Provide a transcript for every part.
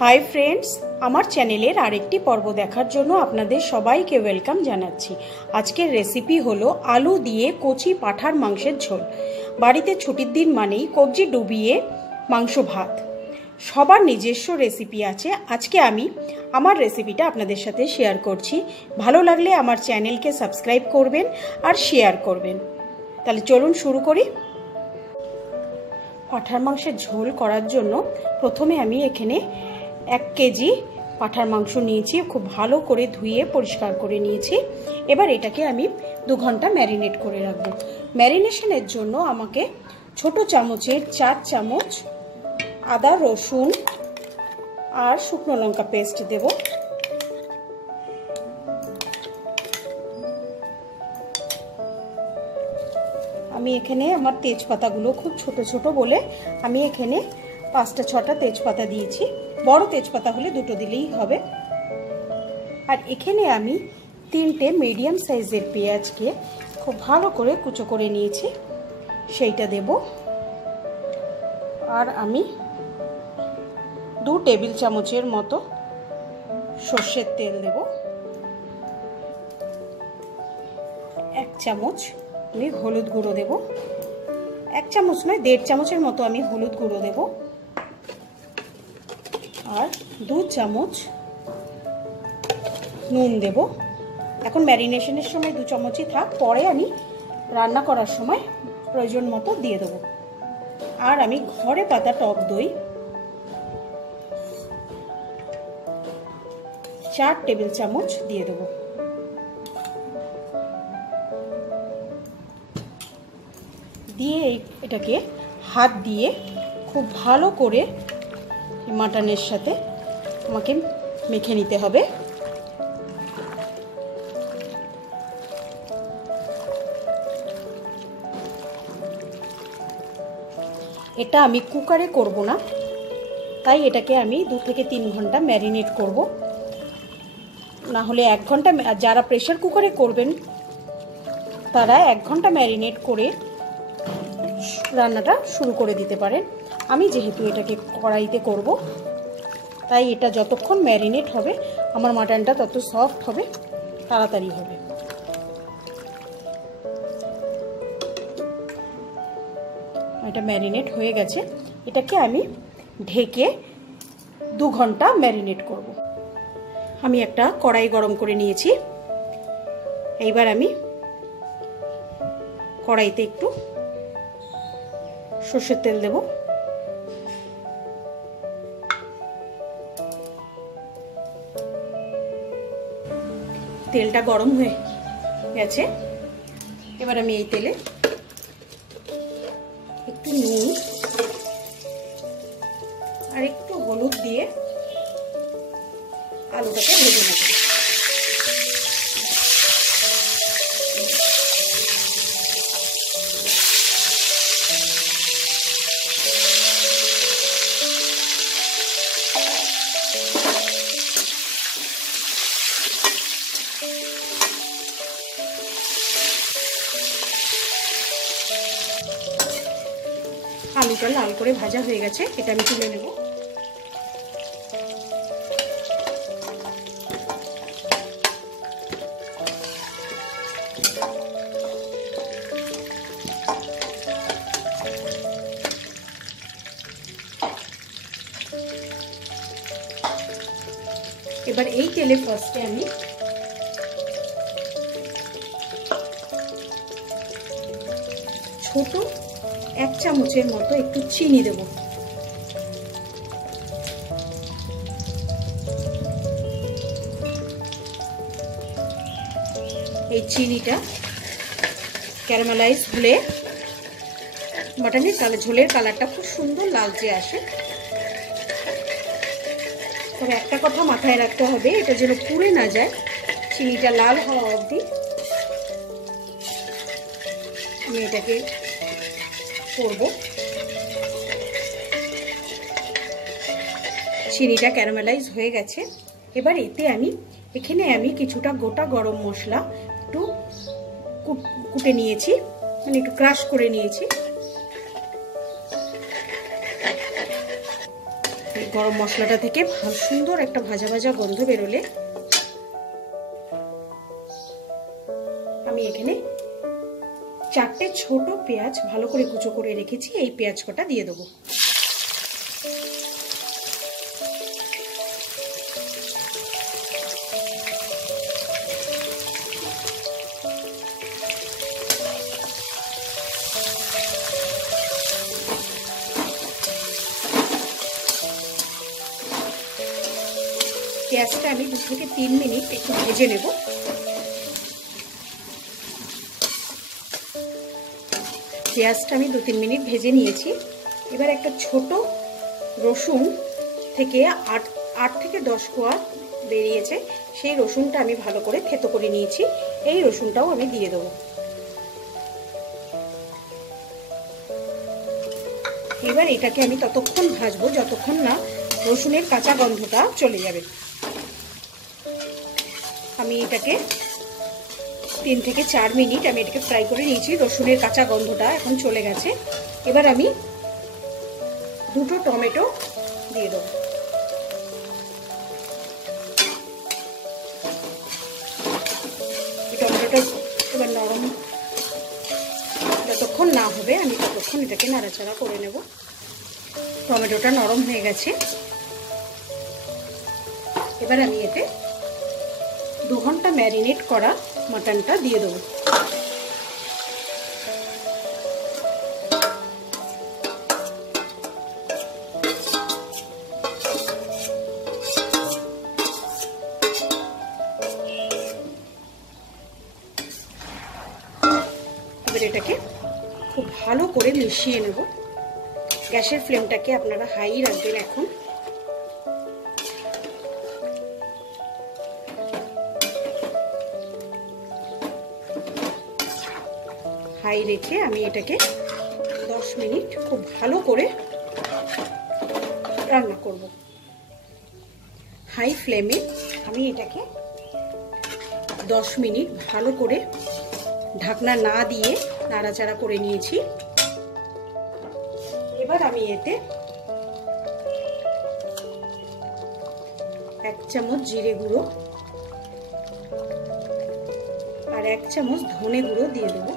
Hi friends, আমার চ্যানেলের আরেকটি পর্ব দেখার জন্য আপনাদের সবাইকে ওয়েলকাম জানাচ্ছি। আজকের রেসিপি হলো আলু দিয়ে কচি পাঁঠার মাংসের ঝোল। বাড়িতে ছুটির দিন মানেই কবজি ডুবিয়ে মাংস ভাত, সবার নিজস্ব রেসিপি আছে। আজকে আমি আমার রেসিপিটা আপনাদের সাথে শেয়ার করছি। ভালো লাগলে আমার চ্যানেলকে সাবস্ক্রাইব করবেন আর শেয়ার করবেন। তাহলে চলুন শুরু করি। পাঁঠার মাংসের ঝোল করার জন্য প্রথমে আমি এখানে 1 কেজি পাঁঠার মাংস নিয়েছি, খুব ভালো করে ধুয়ে পরিষ্কার করে নিয়েছি। এবার এটাকে আমি 2 ঘন্টা ম্যারিনেট করে রাখবো। ম্যারিনেশনের জন্য আমাকে ছোট চামচের 4 চামচ আদা রসুন আর শুকনো লঙ্কা পেস্ট দেব। আমি এখানে আমার তেজপাতাগুলো খুব ছোট ছোট বলে আমি এখানে 5-6টা তেজপাতা দিয়েছি। বড় তেজপাতা হলে 2টো দিলেই হবে। আর এখানে আমি 3টে মিডিয়াম সাইজের পেঁয়াজকে খুব ভালো করে কুচো করে নিয়েছি, সেইটা দেব। আর আমি 2 টেবিল চামচের মতো সর্ষের তেল দেব। 1 চামচ আমি হলুদ গুঁড়ো দেব। 1 চামচ নয়, 1.5 চামচের মতো আমি হলুদ গুঁড়ো দেব। আর 2 চামচ নুন দেব। এখন ম্যারিনেশনের সময় 2 চামচই থাক, পরে আমি রান্না করার সময় প্রয়োজন মতো দিয়ে দেবো। আর আমি ঘরে পাতা টক দই 4 টেবিল চামচ দিয়ে দেবো। দিয়ে এটাকে হাত দিয়ে খুব ভালো করে মাটনের সাথে আমাকে মেখে নিতে হবে। এটা আমি কুকারে করব না, তাই এটাকে আমি 2 থেকে 3 ঘন্টা ম্যারিনেট করব। না হলে 1 ঘন্টা, যারা প্রেসার কুকারে করবেন তারা 1 ঘন্টা ম্যারিনেট করে রান্নাটা শুরু করে দিতে পারেন। আমি যেহেতু এটাকে কড়াইতে করব, তাই এটা যতক্ষণ ম্যারিনেট হবে আমার মাটনটা তত সফট হবে, তাড়াতাড়ি হবে। এটা ম্যারিনেট হয়ে গেছে, এটাকে আমি ঢেকে 2 ঘন্টা ম্যারিনেট করব। আমি একটা কড়াই গরম করে নিয়েছি। এইবার আমি কড়াইতে একটু সর্ষের তেল দেব। তেলটা গরম হয়ে গেছে। এবার আমি এই তেলে একটু নুন আর একটু হলুদ দিয়ে আলুটাকে ভেজে নেব। আলুটা লাল করে ভাজা হয়ে গেছে, এটা আমি তুলে নেব। এবার এই তেলে ফার্স্টে আমি ছোট 1 চামচের মতো একটু চিনি দেব। এই চিনিটা ক্যারামেলাইজ হলে মাটনের ঝোলের কালারটা খুব সুন্দর লালচে আসে। তবে একটা কথা মাথায় রাখতে হবে, এটা যেন পুড়ে না যায়। চিনিটা লাল হওয়া অবধি আমি এটাকে করব। চিনিটা ক্যারামেলাইজ হয়ে গেছে। এবার এখানে আমি কিছুটা গোটা গরম মশলা একটু কুটে নিয়েছি, মানে একটু ক্রাশ করে নিয়েছি। গরম মশলাটা থেকে সুন্দর একটা ভাজা ভাজা গন্ধ বেরোলে আমি এখানে 4টে ছোট পেঁয়াজ ভালো করে কুচো করে রেখেছি, এই পেঁয়াজ কটা দিয়ে দেবো। পেঁয়াজটা আমি 2 থেকে 3 মিনিট একটু ভেজে নেব। পেঁয়াজটা আমি 2-3 মিনিট ভেজে নিয়েছি। এবার একটা ছোট রসুন থেকে 8 থেকে 10 কোয়া বেরিয়েছে, সেই রসুনটা আমি ভালো করে থেতো করে নিয়েছি, এই রসুনটাও আমি দিয়ে দেবো। এবার এটাকে আমি ততক্ষণ ভাজবো যতক্ষণ না রসুনের কাঁচা গন্ধটা চলে যাবে। আমি এটাকে 3 থেকে 4 মিনিট আমি এটাকে ফ্রাই করে নিয়েছি, রসুনের কাঁচা গন্ধটা এখন চলে গেছে। এবার আমি 2টো টমেটো দিয়ে দেবো। এই টমেটোটা এবার নরম যতক্ষণ না হবে আমি ততক্ষণ এটাকে নাড়াচাড়া করে নেব। টমেটোটা নরম হয়ে গেছে। এবার আমি এতে 2 ঘন্টা ম্যারিনেট করা মাটনটা দিয়ে দেবো। এবার এটাকে খুব ভালো করে মিশিয়ে নেব। গ্যাসের ফ্লেমটাকে আপনারা হাই রাখবেন। এখন হাই রেখে আমি এটাকে 10 মিনিট খুব ভালো করে রান্না করব। হাই ফ্লেমে আমি এটাকে 10 মিনিট ভালো করে ঢাকনা না দিয়ে নাড়াচাড়া করে নিয়েছি। এবার আমি এতে 1 চামচ জিরে গুঁড়ো আর 1 চামচ ধনে গুঁড়ো দিয়ে দেবো।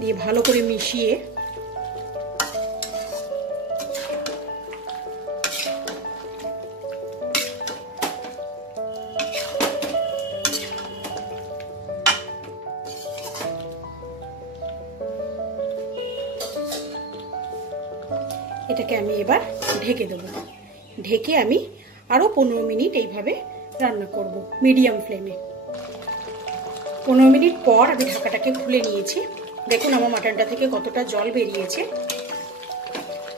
দিয়ে ভালো করে মিশিয়ে এটাকে আমি এবার ঢেকে দেবো। ঢেকে আমি আরো 15 মিনিট এইভাবে রান্না করব মিডিয়াম ফ্লেমে। 15 মিনিট পর আমি ঢাকাটাকে খুলে নিয়েছি। দেখুন আমার মাটনটা থেকে কতটা জল বেরিয়েছে।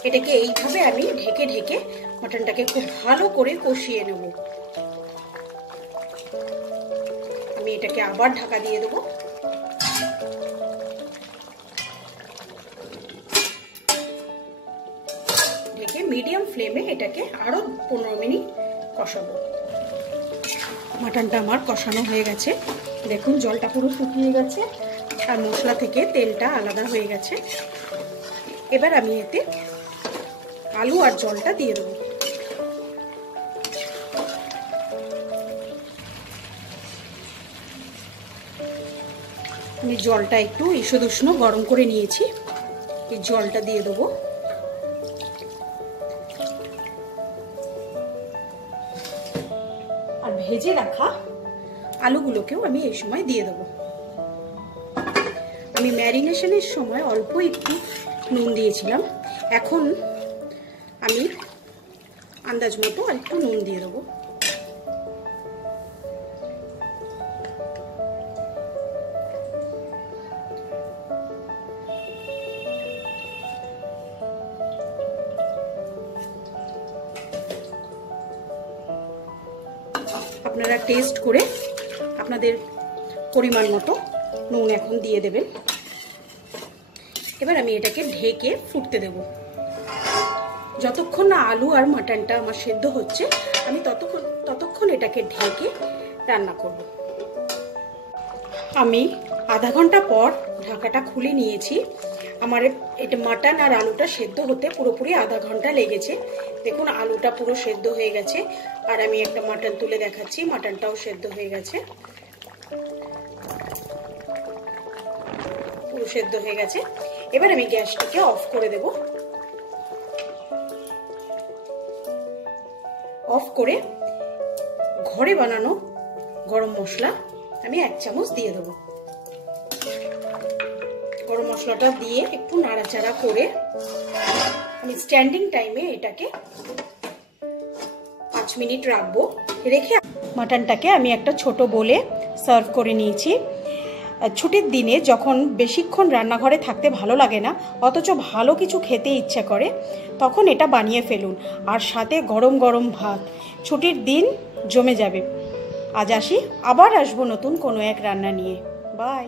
এটাকে এইভাবে আমি ঢেকে ঢেকে মাটনটাকে খুব ভালো করে কষিয়ে নেব। আমি এটাকে আবার ঢাকা দিয়ে দেবো। ঢেকে মিডিয়াম ফ্লেমে এটাকে আরো 15 মিনিট কষাবো। মাটনটা আমার কষানো হয়ে গেছে। দেখুন জলটা পুরো শুকিয়ে গেছে আর মশলা থেকে তেলটা আলাদা হয়ে গেছে। এবার আমি এতে আলু আর জলটা দিয়ে দেবো। আমি জলটা একটু ঈষদুষ্ণ গরম করে নিয়েছি, এই জলটা দিয়ে দেবো। আর ভেজে রাখা আলুগুলোকেও আমি এই সময় দিয়ে দেবো। আমি ম্যারিনেশনের সময় অল্প একটু নুন দিয়েছিলাম, এখন আমি আন্দাজ মতো আর একটু নুন দিয়ে দেবো। আপনারা টেস্ট করে আপনাদের পরিমাণ মতো নুন এখন দিয়ে দেবেন। এবার আমি এটাকে ঢেকে ফুটতে দেব। যতক্ষণ না আলু আর মাটনটা আমার সেদ্ধ হচ্ছে আমি ততক্ষণ এটাকে ঢেকে রান্না করব। আমি আধা ঘন্টা পর ঢাকাটা খুলে নিয়েছি। আমার এটা মাটন আর আলুটা সেদ্ধ হতে পুরোপুরি আধা ঘন্টা লেগেছে। দেখুন আলুটা পুরো সেদ্ধ হয়ে গেছে। আর আমি একটা মাটন তুলে দেখাচ্ছি, মাটনটাও সেদ্ধ হয়ে গেছে, পুরো সেদ্ধ হয়ে গেছে। এবার আমি গ্যাসটাকে অফ করে দেব। অফ করে ঘরে বানানো গরম মশলা আমি 1 চামচ দিয়ে দেবো। গরম মশলাটা দিয়ে একটু নাড়াচাড়া করে আমি স্ট্যান্ডিং টাইমে এটাকে 5 মিনিট রাখবো। রেখে মাটনটাকে আমি একটা ছোট বোলে সার্ভ করে নিয়েছি। ছুটির দিনে যখন বেশিক্ষণ রান্নাঘরে থাকতে ভালো লাগে না, অথচ ভালো কিছু খেতে ইচ্ছা করে, তখন এটা বানিয়ে ফেলুন। আর সাথে গরম গরম ভাত, ছুটির দিন জমে যাবে। আজ আসি, আবার আসবো নতুন কোনো এক রান্না নিয়ে। বাই।